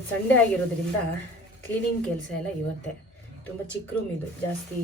ಇವತ್ತು ಸಂಡೇ ಆಗಿರೋದ್ರಿಂದ ಕ್ಲೀನಿಂಗ್ ಕೆಲಸ ಎಲ್ಲ ಇವತ್ತೇ. ತುಂಬ ಚಿಕ್ಕ ರೂಮ್ ಇದು, ಜಾಸ್ತಿ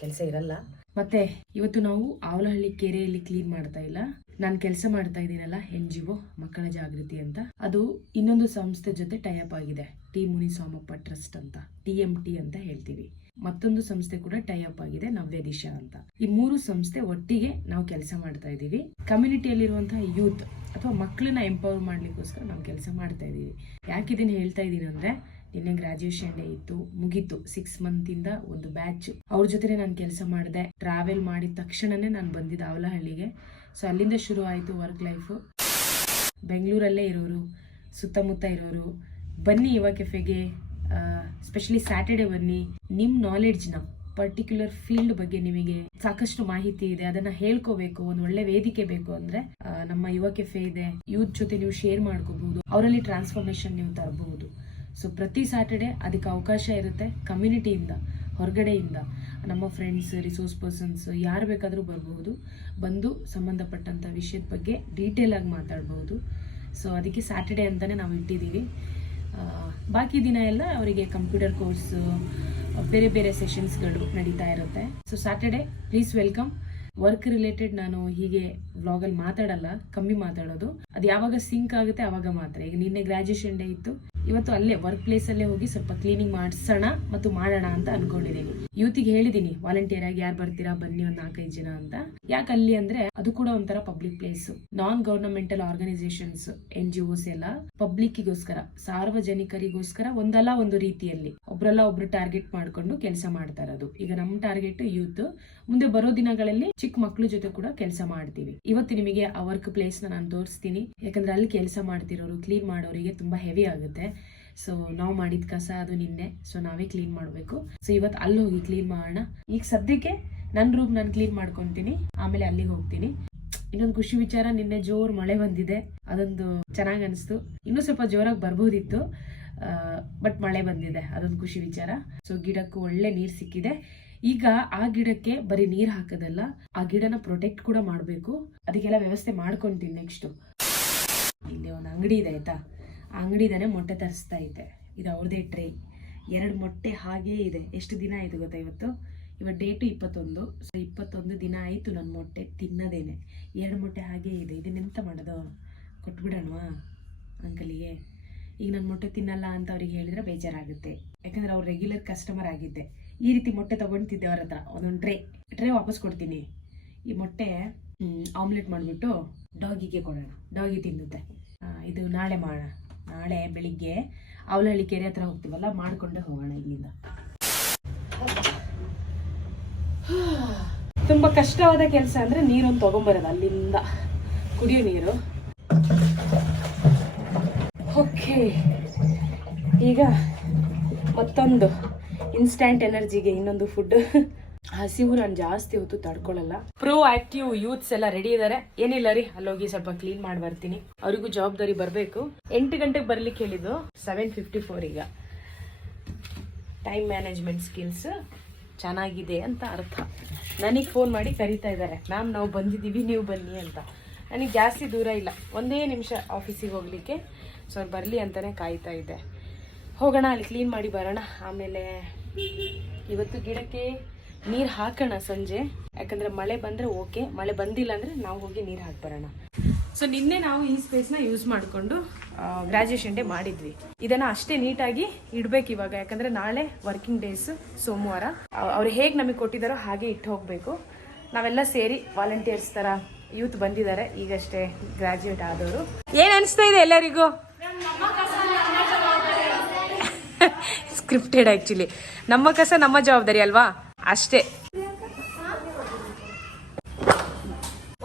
ಕೆಲಸ ಇರಲ್ಲ. ಮತ್ತೆ ಇವತ್ತು ನಾವು ಆವಲಹಳ್ಳಿ ಕೆರೆಯಲ್ಲಿ ಕ್ಲೀನ್ ಮಾಡ್ತಾ ಇಲ್ಲ. ನಾನು ಕೆಲಸ ಮಾಡ್ತಾ ಇದ್ದೀನಲ್ಲ NGO ಮಕ್ಕಳ ಜಾಗೃತಿ ಅಂತ, ಅದು ಇನ್ನೊಂದು ಸಂಸ್ಥೆ ಜೊತೆ ಟೈಅಪ್ ಆಗಿದೆ. ಟಿ ಮುನಿಸ್ವಾಮಪ್ಪ ಟ್ರಸ್ಟ್ ಅಂತ, TMT ಅಂತ ಹೇಳ್ತೀವಿ. ಮತ್ತೊಂದು ಸಂಸ್ಥೆ ಕೂಡ ಟೈಅಪ್ ಆಗಿದೆ, ನವ್ಯ ದಿಶಾ ಅಂತ. ಈ 3 ಸಂಸ್ಥೆ ಒಟ್ಟಿಗೆ ನಾವು ಕೆಲಸ ಮಾಡ್ತಾ ಇದ್ದೀವಿ. ಕಮ್ಯುನಿಟಿಯಲ್ಲಿರುವಂತಹ ಯೂತ್ ಅಥವಾ ಮಕ್ಕಳನ್ನ ಎಂಪವರ್ ಮಾಡ್ಲಿಕ್ಕೋಸ್ಕರ ನಾವು ಕೆಲಸ ಮಾಡ್ತಾ ಇದ್ದೀವಿ. ಯಾಕೆ ಇದನ್ನ ಹೇಳ್ತಾ ಇದ್ದೀನಿ ಅಂದ್ರೆ, ನಿನ್ನೆ ಗ್ರಾಜುಯೇಷನ್ ಡೇ ಇತ್ತು, ಮುಗೀತು. 6 ಮಂತ್ ಇಂದ ಒಂದು ಬ್ಯಾಚ್ ಅವ್ರ ಜೊತೆ ನಾನು ಕೆಲಸ ಮಾಡಿದೆ. ಟ್ರಾವೆಲ್ ಮಾಡಿದ ತಕ್ಷಣನೇ ನಾನು ಬಂದಿದ್ದೆ ಆವಲಹಳ್ಳಿಗೆ. ಸೊ ಅಲ್ಲಿಂದ ಶುರು ಆಯಿತು ವರ್ಕ್ ಲೈಫು. ಬೆಂಗಳೂರಲ್ಲೇ ಇರೋರು, ಸುತ್ತಮುತ್ತ ಇರೋರು ಬನ್ನಿ ಯುವ ಕೆಫೆಗೆ. ಸ್ಪೆಷಲಿ ಸ್ಯಾಟರ್ಡೆ ಬನ್ನಿ. ನಿಮ್ಮ ನಾಲೆಡ್ಜ್ನ ಪರ್ಟಿಕ್ಯುಲರ್ ಫೀಲ್ಡ್ ಬಗ್ಗೆ ನಿಮಗೆ ಸಾಕಷ್ಟು ಮಾಹಿತಿ ಇದೆ, ಅದನ್ನ ಹೇಳ್ಕೋಬೇಕು, ಒಂದು ಒಳ್ಳೆ ವೇದಿಕೆ ಬೇಕು ಅಂದ್ರೆ ನಮ್ಮ ಯುವ ಕೆಫೆ ಇದೆ. ಯೂತ್ ಜೊತೆ ನೀವು ಶೇರ್ ಮಾಡ್ಕೋಬಹುದು, ಅವರಲ್ಲಿ ಟ್ರಾನ್ಸ್ಫಾರ್ಮೇಶನ್ ನೀವು ತರಬಹುದು. ಸೊ ಪ್ರತಿ ಸ್ಯಾಟರ್ಡೆ ಅದಕ್ಕೆ ಅವಕಾಶ ಇರುತ್ತೆ. ಕಮ್ಯುನಿಟಿಯಿಂದ, ಹೊರಗಡೆಯಿಂದ ನಮ್ಮ ಫ್ರೆಂಡ್ಸ್, ರಿಸೋರ್ಸ್ ಪರ್ಸನ್ಸ್ ಯಾರು ಬೇಕಾದರೂ ಬರಬಹುದು. ಬಂದು ಸಂಬಂಧಪಟ್ಟಂಥ ವಿಷಯದ ಬಗ್ಗೆ ಡೀಟೇಲ್ ಆಗಿ ಮಾತಾಡಬಹುದು. ಸೊ ಅದಕ್ಕೆ ಸ್ಯಾಟರ್ಡೆ ಅಂತಾನೆ ನಾವು ಇಟ್ಟಿದ್ದೀವಿ. ಬಾಕಿ ದಿನ ಎಲ್ಲ ಅವರಿಗೆ ಕಂಪ್ಯೂಟರ್ ಕೋರ್ಸ್, ಬೇರೆ ಬೇರೆ ಸೆಷನ್ಸ್ಗಳು ನಡೀತಾ ಇರುತ್ತೆ. So Saturday please welcome. Work related ನಾನು ಹೀಗೆ ವ್ಲಾಗಲ್ಲಿ ಮಾತಾಡಲ್ಲ, ಕಮ್ಮಿ ಮಾತಾಡೋದು. ಅದು ಯಾವಾಗ ಸಿಂಕ್ ಆಗುತ್ತೆ ಆವಾಗ ಮಾತ್ರ. ಈಗ ನಿನ್ನೆ ಗ್ರಾಜುಯೇಷನ್ ಡೇ ಇತ್ತು, ಇವತ್ತು ಅಲ್ಲೇ ವರ್ಕ್ ಪ್ಲೇಸ್ ಅಲ್ಲೇ ಹೋಗಿ ಸ್ವಲ್ಪ ಕ್ಲೀನಿಂಗ್ ಮಾಡಿಸೋಣ ಮತ್ತು ಮಾಡೋಣ ಅಂತ ಅನ್ಕೊಂಡಿದ್ದೀನಿ. ಯೂತಿಗೆ ಹೇಳಿದೀನಿ ವಾಲಂಟಿಯರ್ ಆಗಿ ಯಾರು ಬರ್ತೀರಾ ಬನ್ನಿ, ಒಂದು 4-5 ಜನ ಅಂತ. ಯಾಕೆ ಅಲ್ಲಿ ಅಂದ್ರೆ ಅದು ಕೂಡ ಒಂಥರ ಪಬ್ಲಿಕ್ ಪ್ಲೇಸ್. ನಾನ್ ಗವರ್ನಮೆಂಟಲ್ ಆರ್ಗನೈಸೇಷನ್ಸ್, NGOs ಎಲ್ಲ ಪಬ್ಲಿಕ್ಗೋಸ್ಕರ, ಸಾರ್ವಜನಿಕರಿಗೋಸ್ಕರ ಒಂದಲ್ಲ ಒಂದು ರೀತಿಯಲ್ಲಿ ಒಬ್ರಲ್ಲ ಒಬ್ರು ಟಾರ್ಗೆಟ್ ಮಾಡ್ಕೊಂಡು ಕೆಲಸ ಮಾಡ್ತಾ ಇರೋದು. ಈಗ ನಮ್ಮ ಟಾರ್ಗೆಟ್ ಯೂತ್. ಮುಂದೆ ಬರೋ ದಿನಗಳಲ್ಲಿ ಚಿಕ್ಕ ಮಕ್ಳ ಜೊತೆ ಕೂಡ ಕೆಲಸ ಮಾಡ್ತೀವಿ. ಇವತ್ತು ನಿಮಗೆ ಆ ವರ್ಕ್ ಪ್ಲೇಸ್ ನಾನು ತೋರಿಸ್ತೀನಿ. ಯಾಕಂದ್ರೆ ಅಲ್ಲಿ ಕೆಲಸ ಮಾಡ್ತಿರೋರು, ಕ್ಲೀನ್ ಮಾಡೋರಿಗೆ ತುಂಬಾ ಹೆವಿ ಆಗುತ್ತೆ. ಸೊ ನಾವು ಮಾಡಿದ ಕಸ ಅದು ನಿನ್ನೆ, ಸೊ ನಾವೇ ಕ್ಲೀನ್ ಮಾಡಬೇಕು. ಸೊ ಇವತ್ತು ಅಲ್ಲಿ ಹೋಗಿ ಕ್ಲೀನ್ ಮಾಡೋಣ. ಈಗ ಸದ್ಯಕ್ಕೆ ನನ್ನ ರೂಮ್ ನಾನು ಕ್ಲೀನ್ ಮಾಡ್ಕೊಂತೀನಿ, ಆಮೇಲೆ ಅಲ್ಲಿಗೆ ಹೋಗ್ತೀನಿ. ಇನ್ನೊಂದು ಖುಷಿ ವಿಚಾರ, ನಿನ್ನೆ ಜೋರ್ ಮಳೆ ಬಂದಿದೆ, ಅದೊಂದು ಚೆನ್ನಾಗಿ ಅನಿಸ್ತು. ಇನ್ನೂ ಸ್ವಲ್ಪ ಜೋರಾಗಿ ಬರ್ಬೋದಿತ್ತು, ಬಟ್ ಮಳೆ ಬಂದಿದೆ, ಅದೊಂದು ಖುಷಿ ವಿಚಾರ. ಸೊ ಗಿಡಕ್ಕೂ ಒಳ್ಳೆ ನೀರು ಸಿಕ್ಕಿದೆ. ಈಗ ಆ ಗಿಡಕ್ಕೆ ಬರೀ ನೀರ್ ಹಾಕೋದಲ್ಲ, ಆ ಗಿಡನ ಪ್ರೊಟೆಕ್ಟ್ ಕೂಡ ಮಾಡಬೇಕು. ಅದಕ್ಕೆಲ್ಲ ವ್ಯವಸ್ಥೆ ಮಾಡ್ಕೊಂತೀನಿ. ನೆಕ್ಸ್ಟ್ ಇಲ್ಲಿ ಒಂದು ಅಂಗಡಿ ಇದೆ ಆಯ್ತಾ, ಆ ಅಂಗಡಿದಾನೆ ಮೊಟ್ಟೆ ತರಿಸ್ತಾ ಇದೆ. ಇದು ಅವ್ರದೇ ಟ್ರೈ. 2 ಮೊಟ್ಟೆ ಹಾಗೇ ಇದೆ. ಎಷ್ಟು ದಿನ ಆಯ್ತು ಗೊತ್ತಾ? ಇವತ್ತು ಡೇಟು 21. ಸೊ 21 ದಿನ ಆಯ್ತು ನನ್ನ ಮೊಟ್ಟೆ ತಿನ್ನದೇನೆ. 2 ಮೊಟ್ಟೆ ಹಾಗೇ ಇದೆ. ಇದನ್ನೆಂತ ಮಾಡೋದು? ಕೊಟ್ಬಿಡೋಣವಾ ಅಂಕಲಿಗೆ? ಈಗ ನನ್ನ ಮೊಟ್ಟೆ ತಿನ್ನಲ್ಲ ಅಂತ ಅವ್ರಿಗೆ ಹೇಳಿದ್ರೆ ಬೇಜಾರಾಗುತ್ತೆ. ಯಾಕಂದ್ರೆ ಅವ್ರು ರೆಗ್ಯುಲರ್ ಕಸ್ಟಮರ್ ಆಗಿದ್ದೆ. ಈ ರೀತಿ ಮೊಟ್ಟೆ ತಗೊಳ್ತಿದ್ದೆ ಅವ್ರ ಹತ್ರ. ಒಂದೊಂದು ಟ್ರೇ ವಾಪಸ್ ಕೊಡ್ತೀನಿ. ಈ ಮೊಟ್ಟೆ ಆಮ್ಲೆಟ್ ಮಾಡಿಬಿಟ್ಟು ಡಾಗಿಗೆ ಕೊಡೋಣ, ಡಾಗಿ ತಿನ್ನುತ್ತೆ. ಇದು ನಾಳೆ ಮಾಡೋಣ. ನಾಳೆ ಬೆಳಿಗ್ಗೆ ಆವಲಹಳ್ಳಿ ಕೆರೆ ಹತ್ರ ಹೋಗ್ತೀವಲ್ಲ, ಮಾಡ್ಕೊಂಡೆ ಹೋಗೋಣ ಇಲ್ಲಿಂದ. ತುಂಬ ಕಷ್ಟವಾದ ಕೆಲಸ ಅಂದರೆ ನೀರೊಂದು ತೊಗೊಂಬರೋದು ಅಲ್ಲಿಂದ, ಕುಡಿಯೋ ನೀರು. ಓಕೆ, ಈಗ ಮತ್ತೊಂದು ಇನ್ಸ್ಟಂಟ್ ಎನರ್ಜಿಗೆ ಇನ್ನೊಂದು ಫುಡ್. ಹಸಿವು ನಾನು ಜಾಸ್ತಿ ಹೊತ್ತು ತಡ್ಕೊಳ್ಳಲ್ಲ. ಪ್ರೋ ಆಕ್ಟಿವ್ ಯೂತ್ಸ್ ಎಲ್ಲ ರೆಡಿ ಇದ್ದಾರೆ. ಏನಿಲ್ಲ ರೀ, ಅಲ್ಲೋಗಿ ಸ್ವಲ್ಪ ಕ್ಲೀನ್ ಮಾಡಿ ಬರ್ತೀನಿ. ಅವರಿಗೂ ಜವಾಬ್ದಾರಿ ಬರಬೇಕು. 8 ಗಂಟೆಗೆ ಬರ್ಲಿಕ್ಕೆ ಹೇಳಿದ್ದು, 7:54. ಈಗ ಟೈಮ್ ಮ್ಯಾನೇಜ್ಮೆಂಟ್ ಸ್ಕಿಲ್ಸ್ ಚೆನ್ನಾಗಿದೆ ಅಂತ ಅರ್ಥ. ನನಗೆ ಫೋನ್ ಮಾಡಿ ಕರೀತಾ ಇದ್ದಾರೆ, ಮ್ಯಾಮ್ ನಾವು ಬಂದಿದ್ದೀವಿ, ನೀವು ಬನ್ನಿ ಅಂತ. ನನಗೆ ಜಾಸ್ತಿ ದೂರ ಇಲ್ಲ, 1 ನಿಮಿಷ ಆಫೀಸಿಗೆ ಹೋಗ್ಲಿಕ್ಕೆ. ಸೊ ಅವ್ರು ಬರಲಿ ಅಂತಲೇ ಕಾಯ್ತಾ ಇದ್ದೆ. ಹೋಗೋಣ, ಅಲ್ಲಿ ಕ್ಲೀನ್ ಮಾಡಿ ಬರೋಣ. ಆಮೇಲೆ ಇವತ್ತು ಗಿಡಕ್ಕೆ ನೀರು ಹಾಕೋಣ ಸಂಜೆ. ಯಾಕಂದರೆ ಮಳೆ ಬಂದರೆ ಓಕೆ, ಮಳೆ ಬಂದಿಲ್ಲ ಅಂದರೆ ನಾವು ಹೋಗಿ ನೀರು ಹಾಕಿ ಬರೋಣ. ಸೊ ನಿನ್ನೆ ನಾವು ಈ ಸ್ಪೇಸ್ನ ಯೂಸ್ ಮಾಡಿಕೊಂಡು ಗ್ರಾಜುಯೇಷನ್ ಡೇ ಮಾಡಿದ್ವಿ. ಇದನ್ನು ಅಷ್ಟೇ ನೀಟಾಗಿ ಇಡಬೇಕು ಇವಾಗ. ಯಾಕಂದರೆ ನಾಳೆ ವರ್ಕಿಂಗ್ ಡೇಸ್, ಸೋಮವಾರ. ಅವ್ರು ಹೇಗೆ ನಮಗೆ ಕೊಟ್ಟಿದ್ದಾರೋ ಹಾಗೆ ಇಟ್ಟು ಹೋಗಬೇಕು. ನಾವೆಲ್ಲ ಸೇರಿ ವಾಲಂಟಿಯರ್ಸ್ ಥರ ಯೂತ್ ಬಂದಿದ್ದಾರೆ, ಈಗಷ್ಟೇ ಗ್ರಾಜುಯೇಟ್ ಆದವರು. ಏನು ಅನಿಸ್ತಾ ಇದೆ ಎಲ್ಲರಿಗೂ? Scripted actually. ನಮ್ಮ ಕಸ ನಮ್ಮ ಜವಾಬ್ದಾರಿ ಅಲ್ವಾ, ಅಷ್ಟೇ.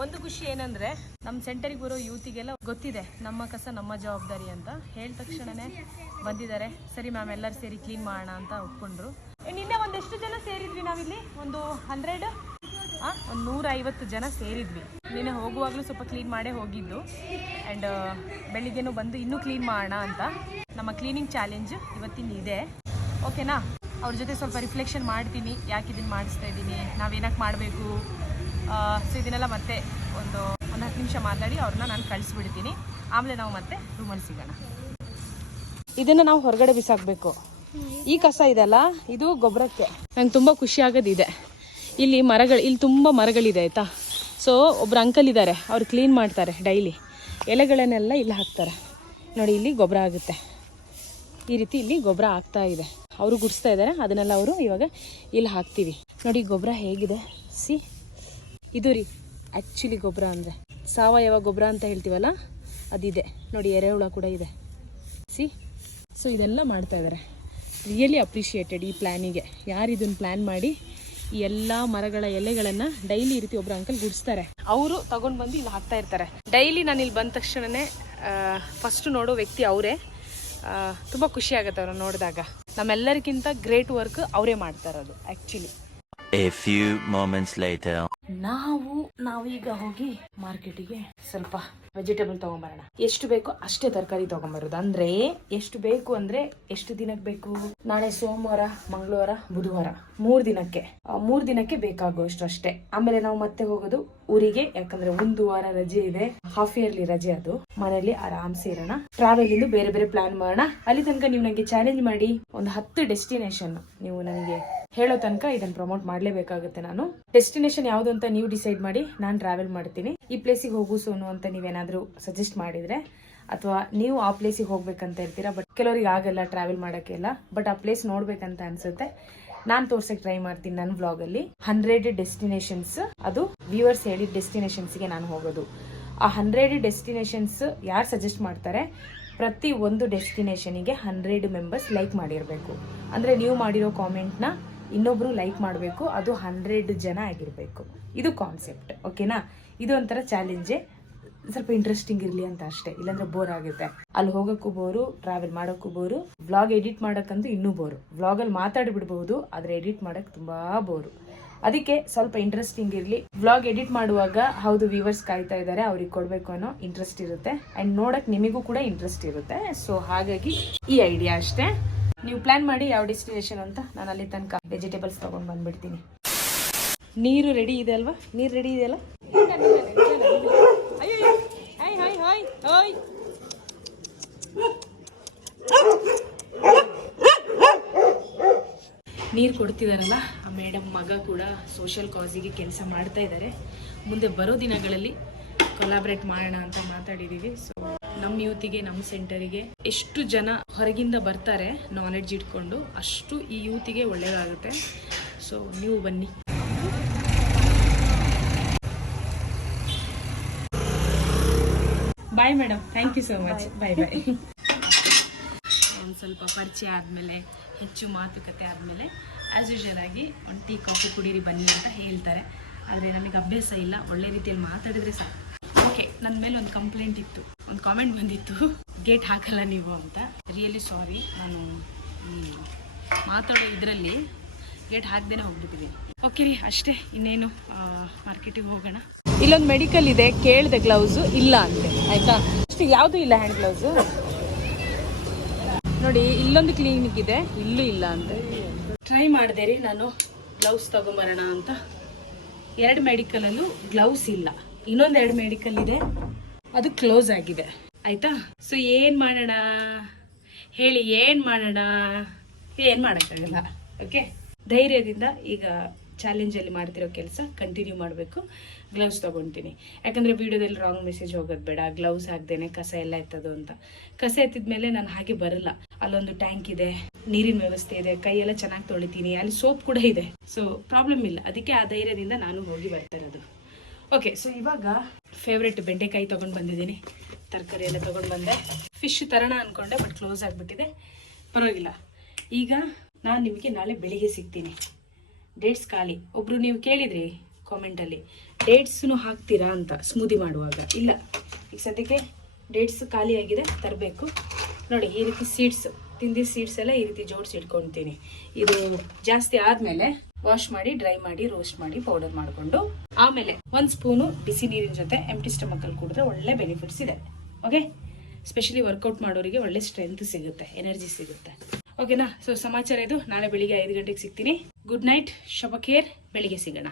ಒಂದು ಖುಷಿ ಏನಂದ್ರೆ, ನಮ್ಮ ಸೆಂಟರಿಗೆ ಬರೋ ಯೂತಿಗೆಲ್ಲ ಗೊತ್ತಿದೆ ನಮ್ಮ ಕಸ ನಮ್ಮ ಜವಾಬ್ದಾರಿ ಅಂತ. ಹೇಳಿದ ತಕ್ಷಣನೇ ಬಂದಿದ್ದಾರೆ. ಸರಿ ಮ್ಯಾಮ್, ಎಲ್ಲರೂ ಸೇರಿ ಕ್ಲೀನ್ ಮಾಡೋಣ ಅಂತ ಒಪ್ಕೊಂಡ್ರು. ನಿನ್ನೆ ಒಂದೆಷ್ಟು ಜನ ಸೇರಿದ್ವಿ ನಾವಿಲ್ಲಿ? ಒಂದು 150 ಜನ ಸೇರಿದ್ವಿ. ನಿನ್ನೆ ಹೋಗುವಾಗಲೂ ಸ್ವಲ್ಪ ಕ್ಲೀನ್ ಮಾಡೇ ಹೋಗಿದ್ದು. ಆ್ಯಂಡ್ ಬೆಳಿಗ್ಗೆನೂ ಬಂದು ಇನ್ನೂ ಕ್ಲೀನ್ ಮಾಡೋಣ ಅಂತ. ನಮ್ಮ ಕ್ಲೀನಿಂಗ್ ಚಾಲೆಂಜ್ ಇವತ್ತಿನ ಇದೆ, ಓಕೆನಾ? ಅವ್ರ ಜೊತೆ ಸ್ವಲ್ಪ ರಿಫ್ಲೆಕ್ಷನ್ ಮಾಡ್ತೀನಿ, ಯಾಕೆ ಇದನ್ನು ಮಾಡಿಸ್ತಾ ಇದ್ದೀನಿ, ನಾವೇನಕ್ಕೆ ಮಾಡಬೇಕು. ಸೊ ಇದನ್ನೆಲ್ಲ ಮತ್ತೆ ಒಂದು 10 ನಿಮಿಷ ಮಾತಾಡಿ ಅವ್ರನ್ನ ನಾನು ಕಳಿಸ್ಬಿಡ್ತೀನಿ. ಆಮೇಲೆ ನಾವು ಮತ್ತೆ ರೂಮಲ್ಲಿ ಸಿಗೋಣ. ಇದನ್ನು ನಾವು ಹೊರಗಡೆ ಬಿಸಾಕಬೇಕು. ಈ ಕಸ ಇದೆಲ್ಲ ಇದು ಗೊಬ್ಬರಕ್ಕೆ. ನಂಗೆ ತುಂಬ ಖುಷಿ ಆಗೋದಿದೆ. ಇಲ್ಲಿ ಇಲ್ಲಿ ತುಂಬ ಮರಗಳಿದೆ ಆಯಿತಾ. ಸೊ ಒಬ್ರು ಅಂಕಲ್ ಇದ್ದಾರೆ, ಅವ್ರು ಕ್ಲೀನ್ ಮಾಡ್ತಾರೆ ಡೈಲಿ. ಎಲೆಗಳನ್ನೆಲ್ಲ ಇಲ್ಲಿ ಹಾಕ್ತಾರೆ ನೋಡಿ. ಇಲ್ಲಿ ಗೊಬ್ಬರ ಆಗುತ್ತೆ. ಈ ರೀತಿ ಇಲ್ಲಿ ಗೊಬ್ಬರ ಆಗ್ತಾ ಇದೆ. ಅವರು ಗುಡಿಸ್ತಾ ಇದ್ದಾರೆ, ಅದನ್ನೆಲ್ಲ ಅವರು ಇವಾಗ ಇಲ್ಲಿ ಹಾಕ್ತೀವಿ ನೋಡಿ. ಗೊಬ್ಬರ ಹೇಗಿದೆ ಇದು ರೀ ಆ್ಯಕ್ಚುಲಿ ಗೊಬ್ಬರ ಅಂದರೆ ಸಾವಯವ ಗೊಬ್ಬರ ಅಂತ ಹೇಳ್ತೀವಲ್ಲ ಅದಿದೆ ನೋಡಿ. ಎರೆಹುಳ ಕೂಡ ಇದೆ ಸೊ ಇದೆಲ್ಲ ಮಾಡ್ತಾ ಇದ್ದಾರೆ. ರಿಯಲಿ ಅಪ್ರಿಷಿಯೇಟೆಡ್ ಈ ಪ್ಲ್ಯಾನಿಗೆ. ಯಾರು ಇದನ್ನು ಪ್ಲ್ಯಾನ್ ಮಾಡಿ ಈ ಎಲ್ಲ ಮರಗಳ ಎಲೆಗಳನ್ನು ಡೈಲಿ ಈ ರೀತಿ ಒಬ್ರು ಅಂಕಲ್ ಗುಡಿಸ್ತಾರೆ. ಅವರು ತಗೊಂಡು ಬಂದು ಇಲ್ಲಿ ಹಾಕ್ತಾ ಇರ್ತಾರೆ ಡೈಲಿ. ನಾನು ಇಲ್ಲಿ ಬಂದ ತಕ್ಷಣವೇ ಫಸ್ಟ್ ನೋಡೋ ವ್ಯಕ್ತಿ ಅವರೇ. ತುಂಬ ಖುಷಿ ಆಗುತ್ತೆ ಅವ್ರನ್ನ ನೋಡಿದಾಗ. ನಮ್ಮೆಲ್ಲರಿಗಿಂತ ಗ್ರೇಟ್ ವರ್ಕ್ ಅವರೇ ಮಾಡ್ತಾ ಇರೋದು actually. A few moments later. ನಾವೀಗ ಹೋಗಿ ಮಾರ್ಕೆಟಿಗೆ ಸ್ವಲ್ಪ ವೆಜಿಟೇಬಲ್ ತಗೊಂಬರೋಣ. ಎಷ್ಟು ಬೇಕೋ ಅಷ್ಟೇ ತರಕಾರಿ ತಗೊಂಬರೋದು. ಅಂದ್ರೆ ಎಷ್ಟು ಬೇಕು ಅಂದ್ರೆ ಎಷ್ಟು ದಿನಕ್ಕೆ ಬೇಕು? ನಾಳೆ ಸೋಮವಾರ, ಮಂಗಳವಾರ, ಬುಧವಾರ 3 ದಿನಕ್ಕೆ ಬೇಕಾಗುವಷ್ಟು ಅಷ್ಟೇ. ಆಮೇಲೆ ನಾವು ಮತ್ತೆ ಹೋಗೋದು ಊರಿಗೆ, ಯಾಕಂದ್ರೆ 1 ವಾರ ರಜೆ ಇದೆ, ಹಾಫ್ ಇಯರ್ಲಿ ರಜೆ. ಅದು ಮನೆಯಲ್ಲಿ ಆರಾಮ್ಸೆ ಇರೋಣ. ಟ್ರಾವೆಲ್ ಇಂದು ಬೇರೆ ಬೇರೆ ಪ್ಲಾನ್ ಮಾಡೋಣ. ಅಲ್ಲಿ ತನಕ ನೀವು ನನಗೆ ಚಾಲೆಂಜ್ ಮಾಡಿ ಒಂದು 10 ಡೆಸ್ಟಿನೇಷನ್ ನೀವು ನನಗೆ ಹೇಳೋ ತನಕ ಇದನ್ನ ಪ್ರಮೋಟ್ ಮಾಡ್ಲೇಬೇಕಾಗುತ್ತೆ. ನಾನು ಡೆಸ್ಟಿನೇಷನ್ ಯಾವ್ದು ಅಂತ ನೀವು ಡಿಸೈಡ್ ಮಾಡಿ, ನಾನು ಟ್ರಾವೆಲ್ ಮಾಡ್ತೀನಿ. ಈ ಪ್ಲೇಸಿಗೆ ಹೋಗು ಸೋನು ಅಂತ ನೀವೇನಾದ್ರೂ ಸಜೆಸ್ಟ್ ಮಾಡಿದ್ರೆ, ಅಥವಾ ನೀವು ಆ ಪ್ಲೇಸಿಗೆ ಹೋಗ್ಬೇಕಂತ ಇರ್ತೀರಾ, ಬಟ್ ಕೆಲವರಿಗೆ ಆಗಲ್ಲ ಟ್ರಾವೆಲ್ ಮಾಡೋಕ್ಕೆಲ್ಲ, ಬಟ್ ಆ ಪ್ಲೇಸ್ ನೋಡ್ಬೇಕಂತ ಅನ್ಸುತ್ತೆ, ನಾನು ತೋರ್ಸಕ್ ಟ್ರೈ ಮಾಡ್ತೀನಿ ನನ್ನ ವ್ಲಾಗಲ್ಲಿ. 100 ಡೆಸ್ಟಿನೇಷನ್ಸ್, ಅದು ವ್ಯೂವರ್ಸ್ ಹೇಳಿದ ಡೆಸ್ಟಿನೇಷನ್ಸ್ಗೆ ನಾನು ಹೋಗೋದು. ಆ 100 ಡೆಸ್ಟಿನೇಷನ್ಸ್ ಯಾರು ಸಜೆಸ್ಟ್ ಮಾಡ್ತಾರೆ, ಪ್ರತಿ ಒಂದು ಡೆಸ್ಟಿನೇಷನಿಗೆ 100 ಮೆಂಬರ್ಸ್ ಲೈಕ್ ಮಾಡಿರಬೇಕು. ಅಂದರೆ ನೀವು ಮಾಡಿರೋ ಕಾಮೆಂಟ್ನ ಇನ್ನೊಬ್ರು ಲೈಕ್ ಮಾಡಬೇಕು. ಅದು 100 ಜನ ಆಗಿರಬೇಕು. ಇದು ಕಾನ್ಸೆಪ್ಟ್, ಓಕೆನಾ? ಇದು ಒಂಥರ ಚಾಲೆಂಜೇ, ಸ್ವಲ್ಪ ಇಂಟ್ರೆಸ್ಟಿಂಗ್ ಇರಲಿ ಅಂತ ಅಷ್ಟೇ. ಇಲ್ಲಾಂದ್ರೆ ಬೋರ್ ಆಗುತ್ತೆ. ಅಲ್ಲಿ ಹೋಗೋಕ್ಕೂ ಬೋರು, ಟ್ರಾವೆಲ್ ಮಾಡೋಕ್ಕೂ ಬೋರು, ವ್ಲಾಗ್ ಎಡಿಟ್ ಮಾಡೋಕ್ಕಂತೂ ಇನ್ನೂ ಬೋರು. ವ್ಲಾಗಲ್ಲಿ ಮಾತಾಡಿಬಿಡ್ಬೋದು, ಆದರೆ ಎಡಿಟ್ ಮಾಡೋಕ್ಕೆ ತುಂಬಾ ಬೋರು. ಅದಕ್ಕೆ ಸ್ವಲ್ಪ ಇಂಟ್ರೆಸ್ಟಿಂಗ್ ಇರಲಿ. ವ್ಲಾಗ್ ಎಡಿಟ್ ಮಾಡುವಾಗ ಹೌದು ವ್ಯೂವರ್ಸ್ ಕಾಯ್ತಾ ಇದ್ದಾರೆ, ಅವ್ರಿಗೆ ಕೊಡಬೇಕು ಅನ್ನೋ ಇಂಟ್ರೆಸ್ಟ್ ಇರುತ್ತೆ. ಆ್ಯಂಡ್ ನೋಡೋಕ್ಕೆ ನಿಮಗೂ ಕೂಡ ಇಂಟ್ರೆಸ್ಟ್ ಇರುತ್ತೆ. ಸೊ ಹಾಗಾಗಿ ಈ ಐಡಿಯಾ ಅಷ್ಟೇ. ನೀವು ಪ್ಲಾನ್ ಮಾಡಿ ಯಾವ ಡೆಸ್ಟಿನೇಷನ್ ಅಂತ. ನಾನು ಅಲ್ಲಿ ತನಕ ವೆಜಿಟೇಬಲ್ಸ್ ತಗೊಂಡು ಬಂದ್ಬಿಡ್ತೀನಿ. ನೀರು ರೆಡಿ ಇದೆ ಅಲ್ವಾ? ನೀರು ರೆಡಿ ಇದೆಯಲ್ಲ? ನೀರು ಕೊಡ್ತಿದಾರಲ್ಲ ಆ ಮೇಡಮ್ ಮಗ ಕೂಡ ಸೋಷಿಯಲ್ ಕಾಸಿಗೆ ಕೆಲಸ ಮಾಡ್ತಾ ಇದ್ದಾರೆ. ಮುಂದೆ ಬರೋ ದಿನಗಳಲ್ಲಿ ಕೊಲಾಬ್ರೇಟ್ ಮಾಡೋಣ ಅಂತ ಮಾತಾಡಿದ್ದೀವಿ. ಸೊ ನಮ್ಮ ಯೂತಿಗೆ, ನಮ್ಮ ಸೆಂಟರಿಗೆ ಎಷ್ಟು ಜನ ಹೊರಗಿಂದ ಬರ್ತಾರೆ ನಾಲೆಡ್ಜ್ ಇಟ್ಕೊಂಡು, ಅಷ್ಟು ಈ ಯೂತಿಗೆ ಒಳ್ಳೆಯದಾಗುತ್ತೆ. ಸೊ ನೀವು ಬನ್ನಿ. Bye madam, thank you so much. Bye bye. ಒಂದು ಸ್ವಲ್ಪ ಪರಿಚಯ ಆದಮೇಲೆ, ಹೆಚ್ಚು ಮಾತುಕತೆ ಆದಮೇಲೆ ಆ್ಯಸ್ ಯೂಶುವಲ್ ಆಗಿ ಒಂದು ಟೀ ಕಾಫಿ ಕುಡೀರಿ ಬನ್ನಿ ಅಂತ ಹೇಳ್ತಾರೆ. ಆದರೆ ನನಗೆ ಅಭ್ಯಾಸ ಇಲ್ಲ. ಒಳ್ಳೆ ರೀತಿಯಲ್ಲಿ ಮಾತಾಡಿದ್ರೆ ಸಾಕು. ಓಕೆ, ನನ್ನ ಮೇಲೆ ಒಂದು ಕಂಪ್ಲೇಂಟ್ ಇತ್ತು, ಒಂದು ಕಾಮೆಂಟ್ ಬಂದಿತ್ತು, ಗೇಟ್ ಹಾಕಲ್ಲ ನೀವು ಅಂತ. Really sorry. ನಾನು ಮಾತಾಡೋ ಇದರಲ್ಲಿ ಗೇಟ್ ಹಾಕ್ದೇನೆ ಹೋಗ್ಬಿಟ್ಟಿದ್ದೀನಿ. ಓಕೆ ರೀ, ಅಷ್ಟೇ. ಇನ್ನೇನು ಮಾರ್ಕೆಟಿಗೆ ಹೋಗೋಣ. ಇಲ್ಲೊಂದು ಮೆಡಿಕಲ್ ಇದೆ, ಕೇಳಿದೆ ಗ್ಲೌಸು ಇಲ್ಲ ಅಂತೆ. ಆಯಿತಾ? ಅಷ್ಟು ಯಾವುದೂ ಇಲ್ಲ ಹ್ಯಾಂಡ್ ಗ್ಲೌಸು. ನೋಡಿ ಇಲ್ಲೊಂದು ಕ್ಲಿನಿಕ್ ಇದೆ, ಇಲ್ಲೂ ಇಲ್ಲ ಅಂತ. ಟ್ರೈ ಮಾಡಿದೆ ರೀ ನಾನು ಗ್ಲೌಸ್ ತಗೊಂಬರೋಣ ಅಂತ. 2 ಮೆಡಿಕಲಲ್ಲೂ ಗ್ಲೌಸ್ ಇಲ್ಲ. ಇನ್ನೊಂದು 2 ಮೆಡಿಕಲ್ ಇದೆ, ಅದು ಕ್ಲೋಸ್ ಆಗಿದೆ. ಆಯಿತಾ? ಸೊ ಏನು ಮಾಡೋಣ ಹೇಳಿ, ಏನು ಮಾಡೋಣ? ಏನು ಮಾಡೋಕ್ಕಾಗಲ್ಲ. ಓಕೆ, ಧೈರ್ಯದಿಂದ ಈಗ ಚಾಲೆಂಜಲ್ಲಿ ಮಾಡ್ತಿರೋ ಕೆಲಸ ಕಂಟಿನ್ಯೂ ಮಾಡಬೇಕು. ಗ್ಲೌಸ್ ತೊಗೊತೀನಿ, ಯಾಕಂದರೆ ವೀಡಿಯೋದಲ್ಲಿ ರಾಂಗ್ ಮೆಸೇಜ್ ಹೋಗೋದು ಬೇಡ. ಗ್ಲೌಸ್ ಹಾಕ್ದೇನೆ ಕಸ ಎಲ್ಲ ಎತ್ತದು ಅಂತ. ಕಸ ಎತ್ತಿದ ಮೇಲೆ ನಾನು ಹಾಗೆ ಬರಲ್ಲ. ಅಲ್ಲೊಂದು ಟ್ಯಾಂಕ್ ಇದೆ, ನೀರಿನ ವ್ಯವಸ್ಥೆ ಇದೆ, ಕೈಯೆಲ್ಲ ಚೆನ್ನಾಗಿ ತೊಳಿತೀನಿ, ಅಲ್ಲಿ ಸೋಪ್ ಕೂಡ ಇದೆ. ಸೊ ಪ್ರಾಬ್ಲಮ್ ಇಲ್ಲ. ಅದಕ್ಕೆ ಆ ಧೈರ್ಯದಿಂದ ನಾನು ಹೋಗಿ ಬರ್ತಾ ಇರೋದು. ಓಕೆ, ಸೊ ಇವಾಗ ಫೇವ್ರೆಟ್ ಬೆಂಡೆಕಾಯಿ ತೊಗೊಂಡು ಬಂದಿದ್ದೀನಿ. ತರಕಾರಿ ಎಲ್ಲ ತೊಗೊಂಡು ಬಂದೆ. ಫಿಶ್ ತರೋಣ ಅಂದ್ಕೊಂಡೆ, ಬಟ್ ಕ್ಲೋಸ್ ಆಗಿಬಿಟ್ಟಿದೆ. ಪರವಾಗಿಲ್ಲ. ಈಗ ನಾನು ನಿಮಗೆ ನಾಳೆ ಬೆಳಿಗ್ಗೆ ಸಿಗ್ತೀನಿ. ಡೇಟ್ಸ್ ಖಾಲಿ. ಒಬ್ರು ನೀವು ಕೇಳಿದ್ರಿ ಕಾಮೆಂಟಲ್ಲಿ, ಡೇಟ್ಸ್ನು ಹಾಕ್ತೀರಾ ಅಂತ ಸ್ಮೂದಿ ಮಾಡುವಾಗ. ಇಲ್ಲ, ಈಗ ಸದ್ಯಕ್ಕೆ ಡೇಟ್ಸ್ ಖಾಲಿ ಆಗಿದೆ, ತರಬೇಕು. ನೋಡಿ ಈ ರೀತಿ ಸೀಡ್ಸ್, ತಿಂದಿದ್ದ ಸೀಡ್ಸ್ ಎಲ್ಲ ಈ ರೀತಿ ಜೋಡಿಸಿ ಇಟ್ಕೊಳ್ತೀನಿ. ಇದು ಜಾಸ್ತಿ ಆದಮೇಲೆ ವಾಶ್ ಮಾಡಿ, ಡ್ರೈ ಮಾಡಿ, ರೋಸ್ಟ್ ಮಾಡಿ, ಪೌಡರ್ ಮಾಡಿಕೊಂಡು ಆಮೇಲೆ 1 ಸ್ಪೂನು ಬಿಸಿ ನೀರಿನ ಜೊತೆ ಎಂಟಿ ಸ್ಟಮಕಲ್ಲಿ ಕುಡಿದ್ರೆ ಒಳ್ಳೆ ಬೆನಿಫಿಟ್ಸ್ ಇದೆ. ಓಕೆ, ಸ್ಪೆಷಲಿ ವರ್ಕೌಟ್ ಮಾಡೋರಿಗೆ ಒಳ್ಳೆ ಸ್ಟ್ರೆಂತ್ ಸಿಗುತ್ತೆ, ಎನರ್ಜಿ ಸಿಗುತ್ತೆ. ಓಕೆನಾ? ಸೊ ಸಮಾಚಾರ ಇದು. ನಾಳೆ ಬೆಳಿಗ್ಗೆ 5 ಗಂಟೆಗೆ ಸಿಗ್ತೀನಿ. ಗುಡ್ ನೈಟ್, ಶಬಕೇರ್. ಬೆಳಿಗ್ಗೆ ಸಿಗೋಣ.